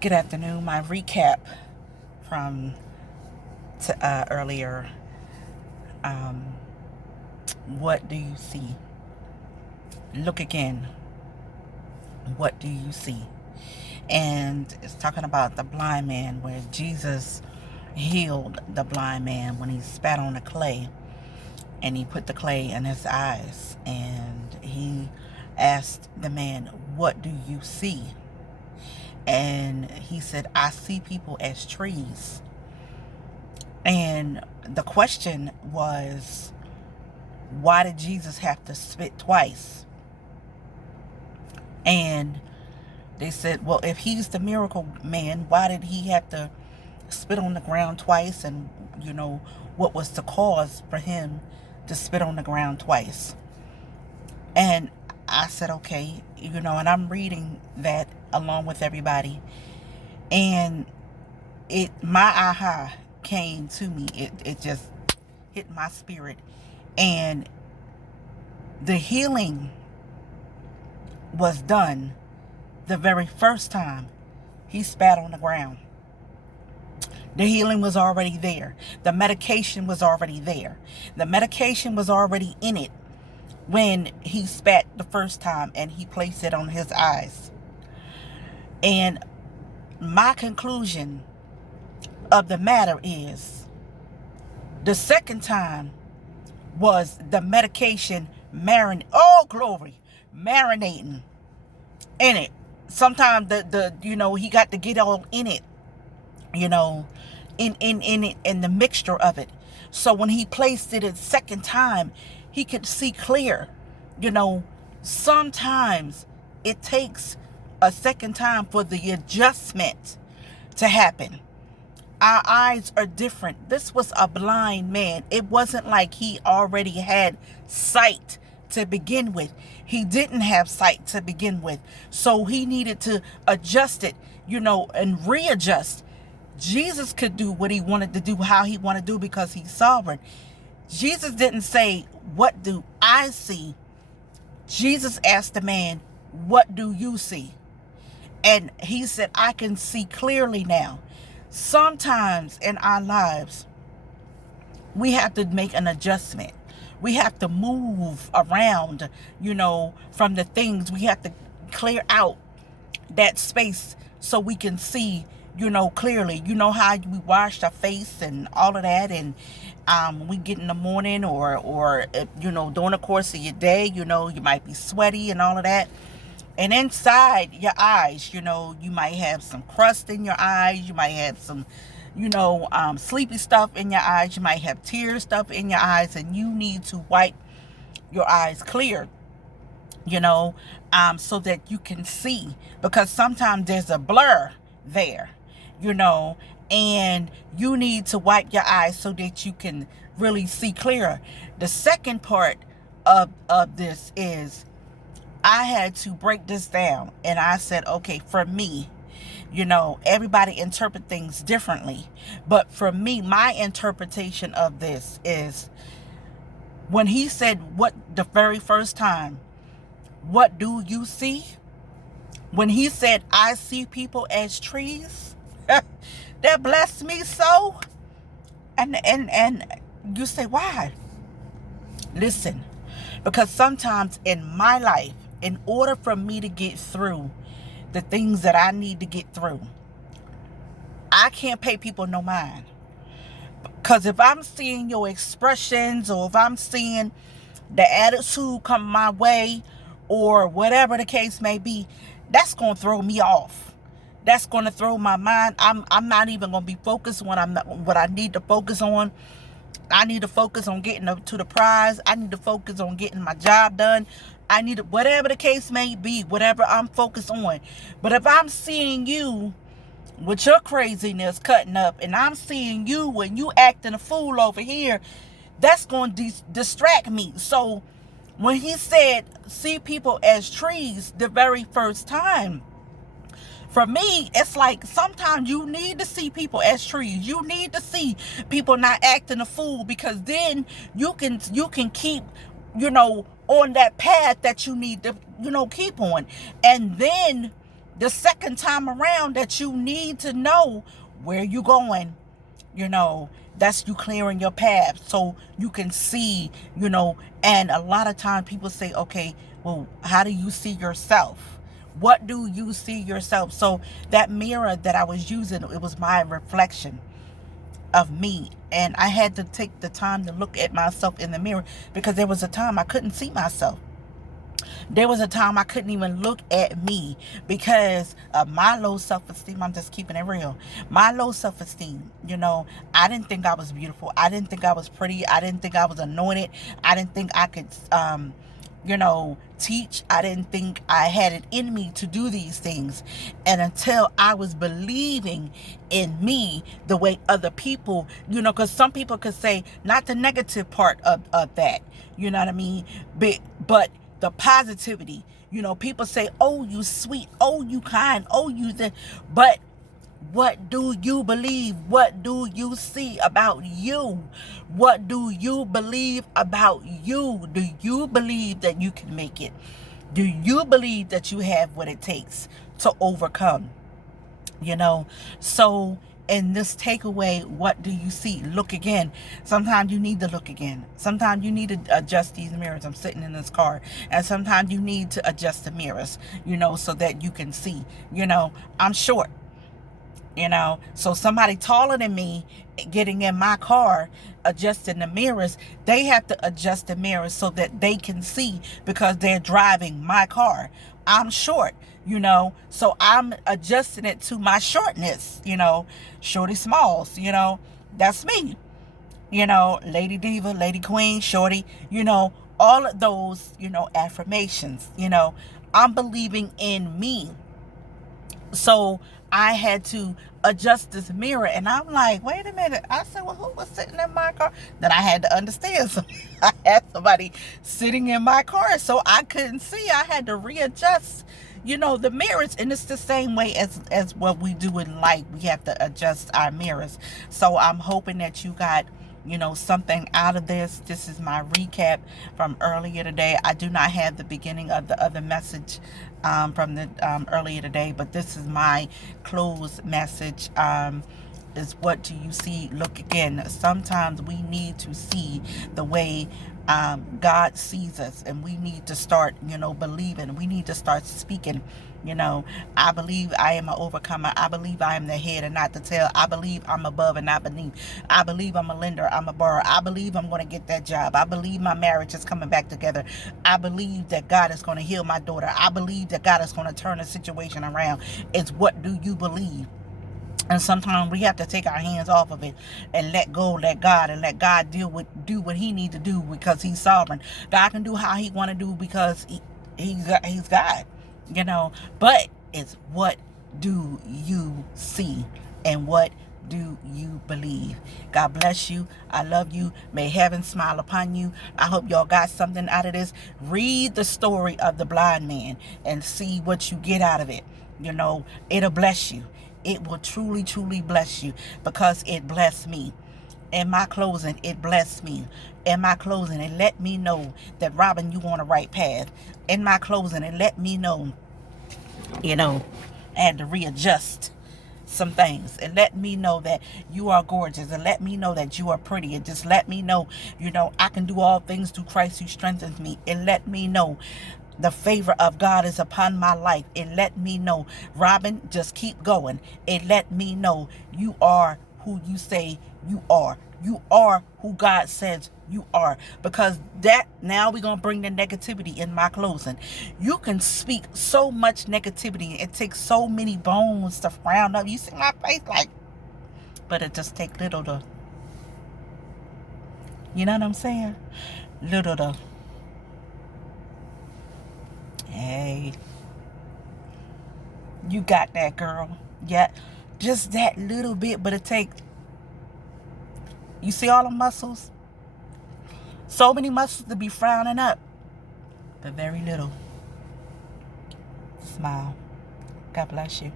Good afternoon. My recap from earlier. Um, what do you see? Look again. What do you see? And it's talking about the blind man, where Jesus healed the blind man when he spat on the clay and he put the clay in his eyes. And he asked the man, "What do you see?" And he said, "I see people as trees." And the question was, why did Jesus have to spit twice? And they said, well, if he's the miracle man, why did he have to spit on the ground twice? And, what was the cause for him to spit on the ground twice? And I said, okay, and I'm reading that along with everybody. And my aha came to me. It just hit my spirit. And the healing was done the very first time he spat on the ground. The healing was already there. The medication was already there. The medication was already in it when he spat the first time and he placed it on his eyes. And my conclusion of the matter is, the second time was the medication marinating in it. Sometimes he got to get all in it, in the mixture of it. So when he placed it a second time, he could see clear. Sometimes it takes a second time for the adjustment to happen. Our eyes are different. This was a blind man. It wasn't like he already had sight to begin with. He didn't have sight to begin with. So he needed to adjust it, and readjust. Jesus could do what he wanted to do, how he wanted to do, because he's sovereign. Jesus didn't say, "What do I see?" Jesus asked the man, "What do you see?" And he said, "I can see clearly now." Sometimes in our lives, we have to make an adjustment. We have to move around, from the things. We have to clear out that space so we can see, clearly. You know how we wash our face and all of that, and when we get in the morning or during the course of your day, you might be sweaty and all of that. And inside your eyes, you might have some crust in your eyes. You might have some, sleepy stuff in your eyes. You might have tear stuff in your eyes, and you need to wipe your eyes clear, so that you can see. Because sometimes there's a blur there, and you need to wipe your eyes so that you can really see clearer. The second part of this is, I had to break this down, and I said, okay, for me, everybody interpret things differently. But for me, my interpretation of this is, when he said, what, the very first time, "What do you see?" When he said, "I see people as trees," that blessed me so. And you say, why? Listen, because sometimes in my life, in order for me to get through the things that I need to get through, I can't pay people no mind. Because if I'm seeing your expressions, or if I'm seeing the attitude come my way, or whatever the case may be, that's going to throw me off. That's going to throw my mind. I'm not even going to be focused on what I need to focus on. I need to focus on getting to the prize. I need to focus on getting my job done. I need to, whatever the case may be, whatever I'm focused on. But if I'm seeing you with your craziness cutting up, and I'm seeing you when you acting a fool over here, that's going to distract me. So when he said, "See people as trees," the very first time, for me, it's like, sometimes you need to see people as trees. You need to see people not acting a fool, because then you can keep, on that path that you need to, keep on. And then the second time around that you need to know where you're going. That's you clearing your path so you can see, and a lot of times people say, okay, well, how do you see yourself? What do you see yourself? So that mirror that I was using, it was my reflection of me. And I had to take the time to look at myself in the mirror, because there was a time I couldn't see myself. There was a time I couldn't even look at me because of my low self-esteem. I'm just keeping it real. My low self-esteem, I didn't think I was beautiful. I didn't think I was pretty. I didn't think I was anointed. I didn't think I could, teach. I didn't think I had it in me to do these things. And until I was believing in me the way other people, because some people could say, not the negative part of that, you know what I mean? But the positivity, people say, oh, you sweet, oh, you kind, oh, you the, but what do you believe? What do you see about you? What do you believe about you? Do you believe that you can make it? Do you believe that you have what it takes to overcome? So in this takeaway, what do you see? Look again. Sometimes you need to look again. Sometimes you need to adjust these mirrors. I'm sitting in this car, and sometimes you need to adjust the mirrors, so that you can see. I'm short. So somebody taller than me getting in my car, adjusting the mirrors, they have to adjust the mirrors so that they can see, because they're driving my car. I'm short, so I'm adjusting it to my shortness, Shorty Smalls, that's me, Lady Diva, Lady Queen, Shorty, all of those, affirmations, I'm believing in me. So I had to adjust this mirror, and I'm like, wait a minute. I said, well, who was sitting in my car? Then I had to understand. So I had somebody sitting in my car, so I couldn't see. I had to readjust, the mirrors. And it's the same way as what we do in life. We have to adjust our mirrors. So I'm hoping that you got something out of this. This is my recap from earlier today. I do not have the beginning of the other message from the earlier today, but this is my close message. Is what do you see? Look again. Sometimes we need to see the way God sees us, and we need to start believing. We need to start speaking. I believe I am an overcomer. I believe I am the head and not the tail. I believe I'm above and not beneath. I believe I'm a lender, I'm a borrower. I believe I'm going to get that job. I believe my marriage is coming back together. I believe that God is going to heal my daughter. I believe that God is going to turn the situation around. It's what do you believe? And sometimes we have to take our hands off of it and let go, let God, and let God do what he need to do, because he's sovereign. God can do how he want to do, because he's God. But it's what do you see and what do you believe? God bless you. I love you. May heaven smile upon you. I hope y'all got something out of this. Read the story of the blind man and see what you get out of it. It'll bless you. It will truly, truly bless you, because it blessed me. In my closing, it blessed me. In my closing, it let me know that, Robin, you on the right path. In my closing, it let me know, I had to readjust some things. It let me know that you are gorgeous. It let me know that you are pretty. It just let me know, I can do all things through Christ who strengthens me. It let me know the favor of God is upon my life. It let me know, Robin, just keep going. It let me know you are who you say you are. You are who God says you are. Because that, now we're going to bring the negativity in my closing. You can speak so much negativity. It takes so many bones to frown up. You see my face but it just takes little to, you know what I'm saying? Little to, hey, you got that, girl. Yeah, just that little bit, but it takes, you see all the muscles? So many muscles to be frowning up, but very little. Smile. God bless you.